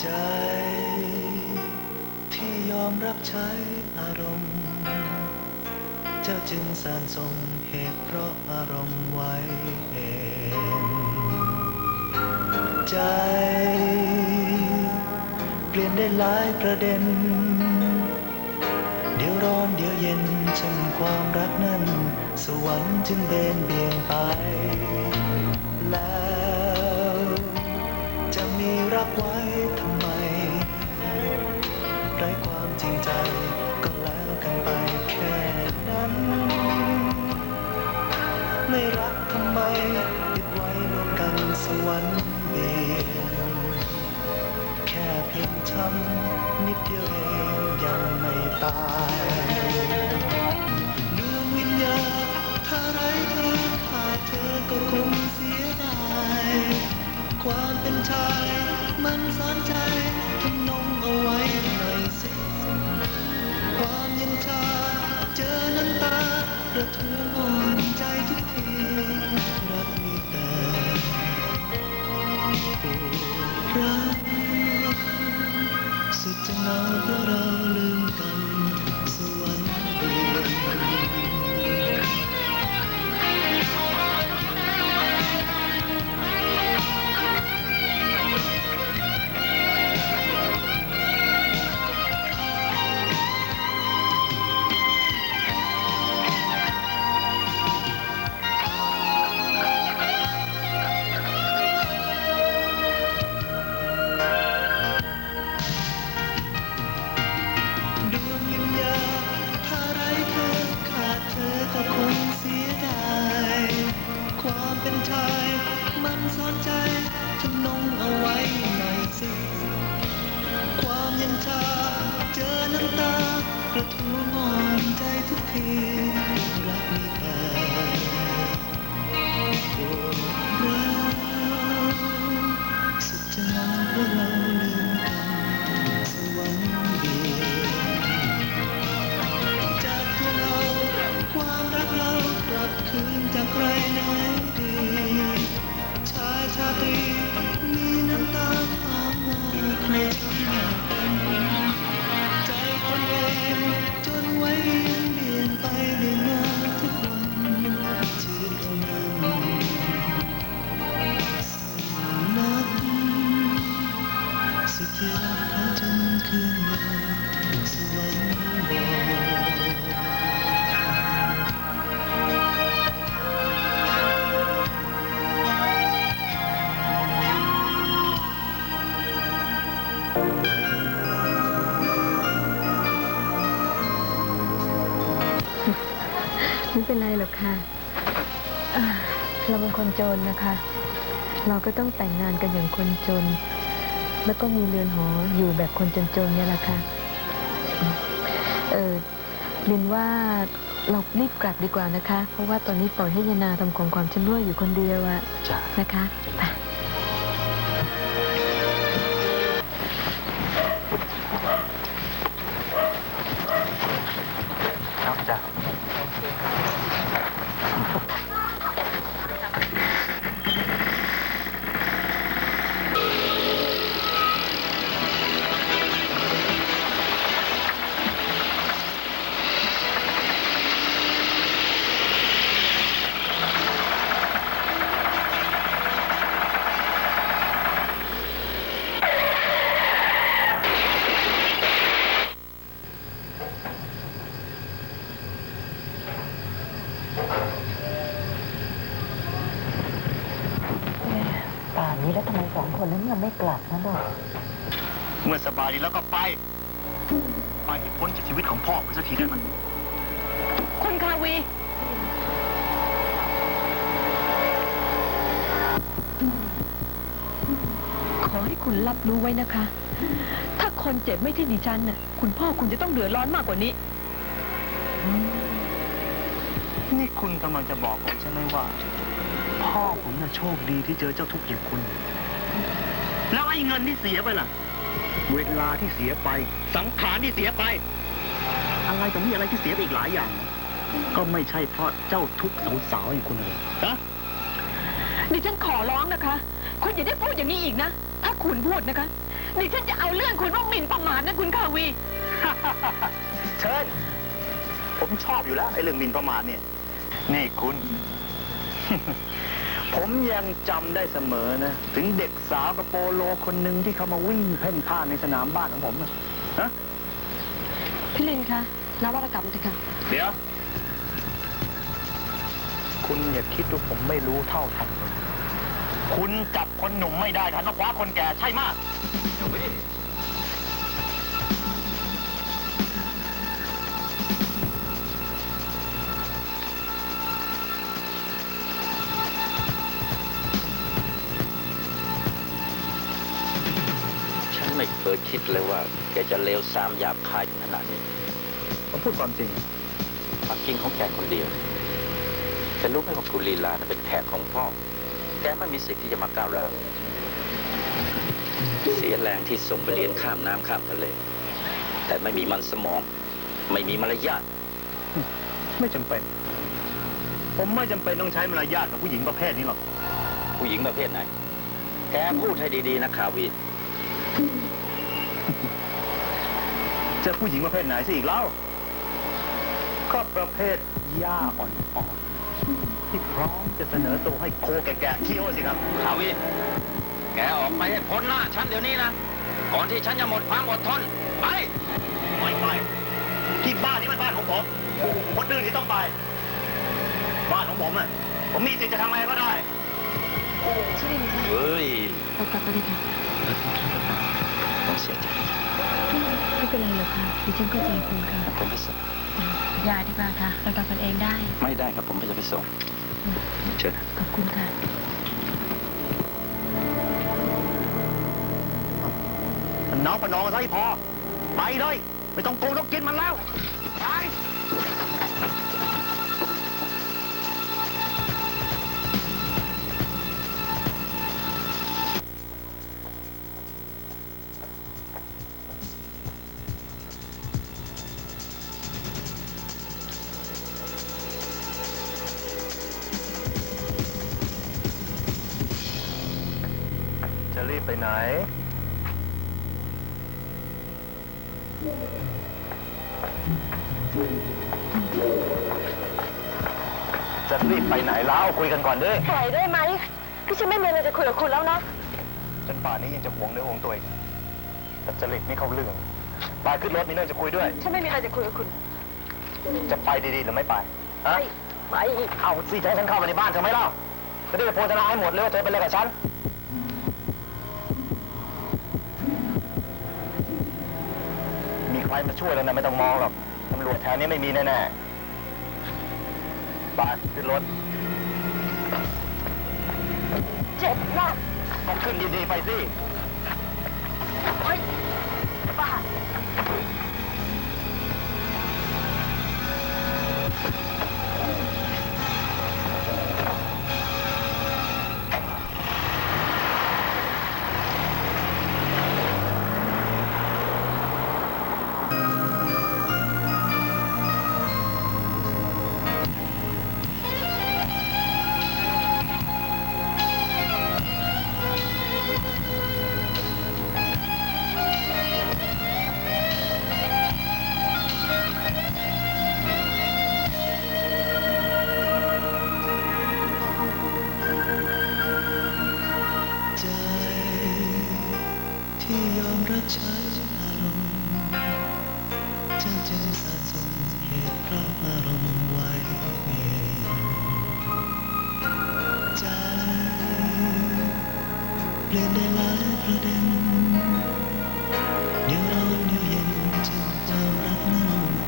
ใจ ที่ยอมรับใช้อารมณ์ เจ้าจึงสานสมเหตุเพราะอารมณ์ไว้เองใจ เปลี่ยนได้หลายประเด็น เดี๋ยวร้อนเดี๋ยวเย็นช่นความรักนั้น สวรรค์จึงเบนเบี่ยงไป มีรักไว้ทำไมไร้ความจริงใจก็แล้วกันไปแค่นั้น ไม่รักทำไมติดไว้รวมกันสวรรค์เบียนแค่เพียงช้ำนิดเดียวเองยังไม่ตาย ป Thank you. ไม่เป็นไรหรอกค่ะอ่าเราเป็นคนจนนะคะ เราก็ต้องแต่งงานกันอย่างคนจน แล้วก็มีเรือนหออยู่แบบคนจนๆเนี่ยแหละค่ะอืมเออลินว่าเรารีบกลับดีกว่านะคะ เพราะว่าตอนนี้ปล่อยให้ยานาทำของความชั่วอยู่คนเดียวอะจ้ะ นะคะไป นนี้แล้วทำไมสองคนนั้นยังไม่กลับนะลูกเมื่อสบายดีแล้วก็ไป ไปให้พ้นจากชีวิตของพ่อไปสักทีได้ไหมคุณคาวี ขอให้คุณรับรู้ไว้นะคะ ถ้าคนเจ็บไม่ใช่ดิฉันน่ะ คุณพ่อคุณจะต้องเดือดร้อนมากกว่านี้ นี่คุณกำลังจะบอกผมใช่ไหมว่า พ่อผมน่ะโชคดีที่เจอเจ้าทุกข์อย่างคุณ แล้วไอ้เงินที่เสียไปล่ะ เวลาที่เสียไป สังขารที่เสียไป อะไรต่อมีอะไรที่เสียไปอีกหลายอย่าง ก็ไม่ใช่เพราะเจ้าทุกข์สาวๆอย่างคุณเลยนะดิฉันขอร้องนะคะ คุณอย่าได้พูดอย่างนี้อีกนะ ถ้าคุณพูดนะคะ ดิฉันจะเอาเรื่องคุณว่าหมิ่นประมาทนะคุณคาวีคเชิญ ผมชอบอยู่แล้วไอ้เรื่องหมินประมาทเนี่ย นี่คุณ ผมยังจำได้เสมอนะ ถึงเด็กสาวกับโปโลคนหนึ่งที่เขามาวิ่งเพ่นพ่านในสนามบ้านของผมนะฮะพี่ลินคะนวัตกรรมเถอะค่ะ เดี๋ยว คุณอย่าคิดว่าผมไม่รู้เท่าทัน คุณจับคนหนุ่มไม่ได้ทันต้องคว้าคนแก่ใช่มากฉันไม่เค ยคิดเลยว่าแกจะเลวซามหยาบคายถึงขนาดนี้ผมพูดความจริงความจริงของแกคนเดียวแกรู้ไหมว่าคุณลีลาน่ะเป็นแขกของพ่อ แกไม่มีสิทธิ์ที่จะมาก้าวร้าวเสียแรงที่ส่งไปเรียนข้ามน้ำข้ามทะเล แต่ไม่มีมันสมอง ไม่มีมารยาทไม่จำเป็น ผมไม่จำเป็นต้องใช้มารยาทกับผู้หญิงประเภทนี้หรอกผู้หญิงประเภทไหน แกพูดให้ดีๆนะคาวี จะผู้หญิงประเภทไหนสิอีกเล่าก็ประเภทหญ้าอ่อนๆที่พร้อมจะเสนอตัวให้โคแก่ๆเคี้ยวสิครับคาวีแกออกไปให้พ้นหน้าฉันเดี๋ยวนี้นะ ก่อนที่ฉันจะหมดความอดทน ไปไม่ไปที่บ้านนี้มันบ้านของผมคนอื่นที่ต้องไป บ้านของผมอะผมมีสิทธิ์จะทำอะไรก็ได้พี่ลินคะเฮ้ยเรากลับกันเลยค่ะต้อง เสียใจไม่เป็นไรหรอกค่ะดิฉันก็ใจคุณค่ะผมไปส่งยาดีกว่าค่ะเรากลับกันเองได้ ไม่ได้ครับผมไม่จะไปส่งเชิญขอบคุณค่ะน้องประนองกันซะให้พอ ไปเลย ไม่ต้องโกงต้องกินมันแล้ว ไปจะรีบไปไหน จะรีบไปไหนแล้วคุยกันก่อนด้วยปล่อยได้ไหมพี่ฉันไม่มีอะไรจะคุยกับคุณแล้วนะ จนป่านนี้ยังจะห่วงเนื้อห่วงตัวอีกแต่จริตนี่เขาเรื่องไปขึ้นรถมีเรื่องจะคุยด้วย ฉันไม่มีอะไรจะคุยกับคุณ จะไปดีๆหรือไม่ไปฮะไปเอาสิจะให้ฉันเข้ามาในบ้านเธอไหมเล่าจะได้ไปโพสนาให้หมดเลยว่าเธอเป็นอะไรกับฉัน มีใครมาช่วยแล้วนะไม่ต้องมองหรอกตำรวจแถวนี้ไม่มีแน่ๆไปขึ้นรถ เจ็บมากต้องขึ้นดีๆไปสิ จนจึงสะสมเหตุเพราะอารมณ์ไว้เองใจเปลี่ยนได้หลายประเด็น